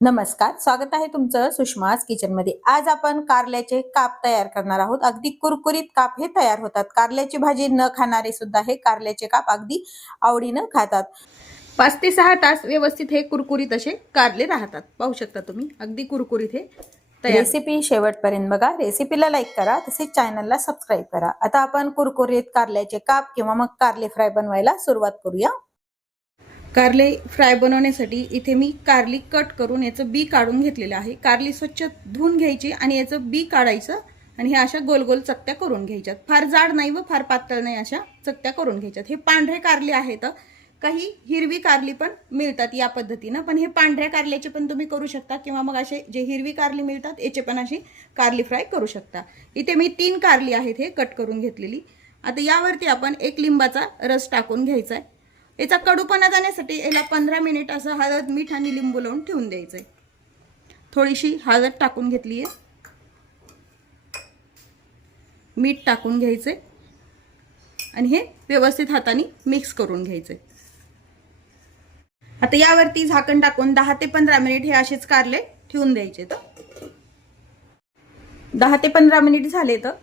नमस्कार, स्वागत आहे तुमचं सुषमास किचन मध्ये। आज आपण कारल्याचे काप तयार करणार आहोत। अगदी कुरकुरीत काप हे तयार होतात। कारल्याची भाजी न खाणारे सुद्धा हे कारल्याचे काप अगदी आवडीने खातात। 5 ते 6 तास व्यवस्थित हे कुरकुरीत असे कारले राहतात। पाहू शकता तुम्ही अगदी कुरकुरीत हे तयार। रेसिपी शेवटपर्यंत बघा। रेसिपीला लाईक करा, तसेच चॅनलला सबस्क्राइब करा। आता आपण कुरकुरीत कारल्याचे काप किंवा मग कारले फ्राय बनवायला सुरुवात करूया। कारले फ्राय बनवण्यासाठी इथे मी कारली कट करून याचं बी काढून घेतलेलं आहे। कारली स्वच्छ धुवून घ्यायची आणि याचं बी काढायचं आणि हे अशा गोल गोल चकत्या करून घ्यायच्यात। फार जाड नाही व फार पातळ नाही, अशा चकत्या करून घ्यायच्यात। हे पांढरे कारले आहेत, काही हिरवी कारली पण मिळतात या पद्धतीने, पण हे पांढऱ्या कारल्याचे पण तुम्ही करू शकता किंवा मग असे जे हिरवी कारली मिळतात याचे पण अशी कारली फ्राय करू शकता। इथे मी 3 कारली आहेत हे कट करून घेतलेली। आता यावरती आपण 1 लिंबाचा रस टाकून घ्यायचा आहे। याचा कडूपणा जाण्यासाठी याला 15 मिनिट असं हळद मीठ आणि लिंबू लावून ठेवून द्यायचंय। थोडीशी हळद टाकून घेतली आहे, मीठ टाकून घ्यायचंय आणि हे व्यवस्थित हाताने मिक्स करून घ्यायचंय। आता यावरती झाकण टाकून 10 ते 15 मिनिट हे असेच कारले ठेवून द्यायचे। 10 ते 15 मिनिट झाले तर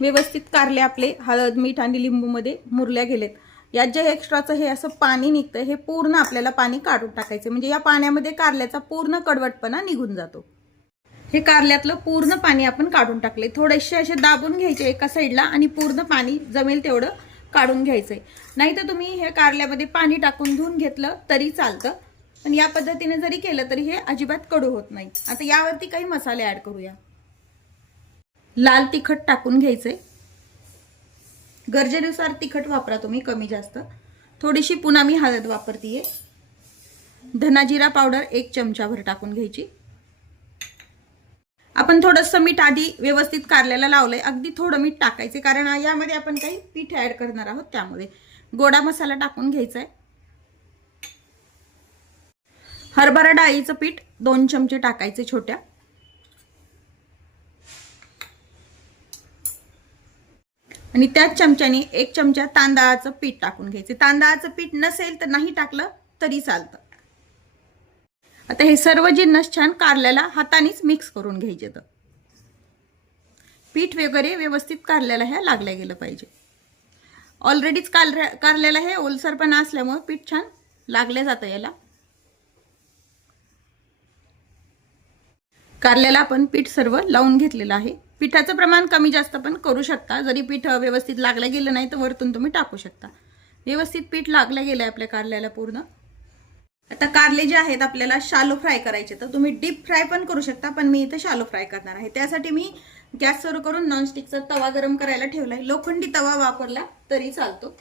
व्यवस्थित कारले आपले हळद मीठ आणि लिंबू मध्ये मुरल्या गेलेत। यात जे एक्स्ट्राचं हे असं पाणी निघतं हे पूर्ण आपल्याला पाणी काढून टाकायचं, म्हणजे या पाण्यामध्ये कारल्याचा पूर्ण कडवटपणा निघून जातो। हे कारल्यातलं पूर्ण पाणी आपण काढून टाकले। थोडेसे असे दाबून घ्यायचे एका साईडला आणि पूर्ण पाणी जमेल तेवढं काढून घ्यायचंय। नाहीतर तुम्ही हे कारल्यामध्ये पाणी टाकून धुवून घेतलं तरी चालतं, पण या पद्धतीने जरी केलं तरी हे अजिबात कडू होत नाही। आता यावरती काही मसाले ऍड करूया। लाल तिखट टाकून घ्यायचे, गरजेनुसार तिखट वापरा तुम्ही, कमी जास्त। थोडीशी पुन्हा मी हळद वापरतीये। धना जिरा पावडर 1 चमचाभर टाकून घ्यायची। आपण थोडंसं मीठ आधी व्यवस्थित कारल्याला लावलंय, अगदी थोडं मीठ टाकायचे कारण यामध्ये आपण काही पीठ ऍड करणार आहोत, त्यामुळे गोडा मसाला टाकून घ्यायचा आहे। हरभरा डाळीचं पीठ 2 चमचे टाकायचे छोट्या, आणि त्याच चमच्याने 1 चमचा तांदळाचं पीठ टाकून घ्यायचे। तांदळाचं पीठ नसेल तर नाही टाकलं तरी चालतं। आता हे सर्व जिन्नस छान कारल्याला हातानेच मिक्स करून घ्यायचे। तर पीठ वगैरे व्यवस्थित कारल्याला हे लागलं गेलं पाहिजे। ऑलरेडीच कारल्याला हे ओलसरपणा असल्यामुळे पीठ छान लागले जातं याला। कारल्याला आपण पीठ सर्व लावून घेतलेलं आहे। पिठाचं प्रमाण कमी जास्त पण करू शकता, जरी पीठ व्यवस्थित लागलं गेलं नाही तर वरतून तुम्ही टाकू शकता। व्यवस्थित पीठ लागलं गेलंय आपल्या कारल्याला पूर्ण। आता कारले जे आहेत आपल्याला शालो फ्राय करायचे, तर तुम्ही डीप फ्राय पण करू शकता, पण मी इथे शालो फ्राय करणार आहे। त्यासाठी मी गॅस सुरू करून नॉनस्टिकचा तवा गरम करायला ठेवलाय। लोखंडी तवा वापरला तरी चालतो।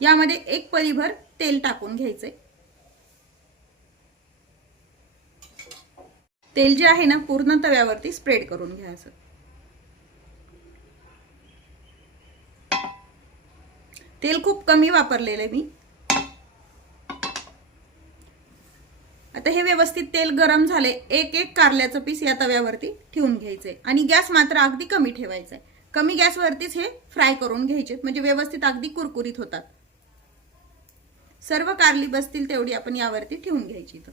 यामध्ये 1 पळीभर तेल टाकून घ्यायचंय। तेल जे आहे ना पूर्ण तव्यावरती स्प्रेड करून घ्यायचं। तेल खूप कमी वापरलेलं आहे मी। आता हे व्यवस्थित तेल गरम झाले, एक कारल्याचं पीस या तव्यावरती ठेवून घ्यायचंय आणि गॅस मात्र अगदी कमी ठेवायचा आहे। कमी गॅसवरतीच हे फ्राय करून घ्यायचे, म्हणजे व्यवस्थित अगदी कुरकुरीत होतात। सर्व कारली बसतील तेवढी आपण यावरती ठेवून घ्यायची। तर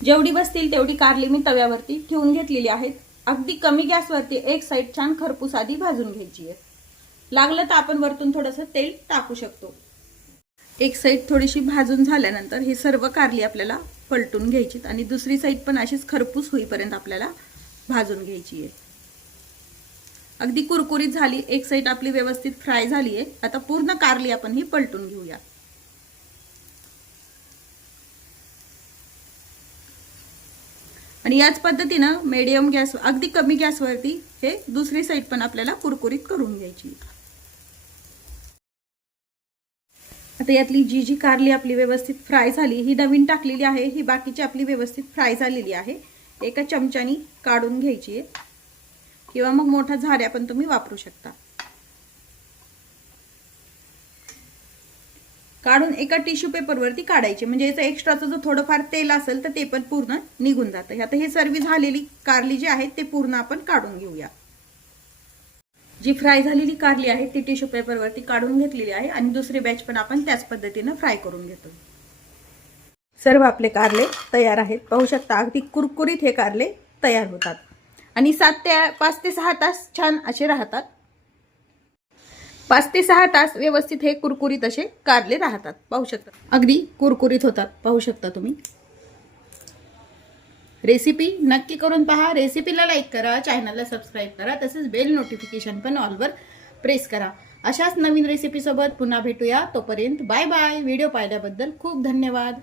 जेवढी बसतील तेवढी कारली मी तव्यावरती ठेवून घेतलेली आहेत। अगदी कमी गॅसवरती एक साइड छान खरपूस आधी भाजून घ्यायची आहे। लागलं तर आपण वरतून थोडंसं तेल टाकू शकतो। एक साइड थोडीशी भाजून झाल्यानंतर हे सर्व कारली आपल्याला पलटून घ्यायची आणि दुसरी साइड पण अशीच खरपूस होईपर्यंत आपल्याला भाजून घ्यायची आहे। अगदी कुरकुरीत झाली, एक साइड आपली व्यवस्थित फ्राय झाली आहे। आता पूर्ण कारली आपण ही पलटून घेऊया। आणि याच पद्धतीने मीडियम गॅस अगदी कमी गॅसवरती हे दुसरी साइड पण आपल्याला कुरकुरीत करून घ्यायची। आता यातली जी कारली आपली व्यवस्थित फ्राय झाली, ही नवीन टाकलेली आहे, ही बाकीची आपली व्यवस्थित फ्राय झालेली आहे। एका चमच्यानी काढून घ्यायची आहे किंवा मग मोठा झाऱ्या पण तुम्ही वापरू शकता। काढून एका टिश्यू पेपरवरती काढायचे, म्हणजे याचं एक्स्ट्राचं जो थोडंफार तेल असेल तर ते पण पूर्ण निघून जातं। आता हे सर्व झालेली कारली जी आहे ते पूर्ण आपण काढून घेऊया। जी फ्राय झालेली कारली आहे ती टिश्यू पेपरवरती काढून घेतलेली आहे आणि दुसरी बॅच पण आपण त्याच पद्धतीने फ्राय करून घेतो। सर्व आपले कारले तयार आहेत. पाहू शकता अगदी कुरकुरीत हे कारले तयार होतात आणि 5 ते 6 तास छान असे राहतात. 5 ते 6 तास व्यवस्थित हे कुरकुरीत असे कारले राहतात. पाहू शकता अगदी कुरकुरीत होतात. पाहू शकता तुम्ही. रेसिपी नक्की करून पहा. रेसिपीला लाईक करा, चॅनलला सबस्क्राईब करा, तसेच बेल नोटिफिकेशन पण ऑलवर प्रेस करा. अशाच नवीन रेसिपी सोबत पुन्हा भेटूया. तोपर्यंत बाय बाय. व्हिडिओ पाहिल्याबद्दल खूप धन्यवाद.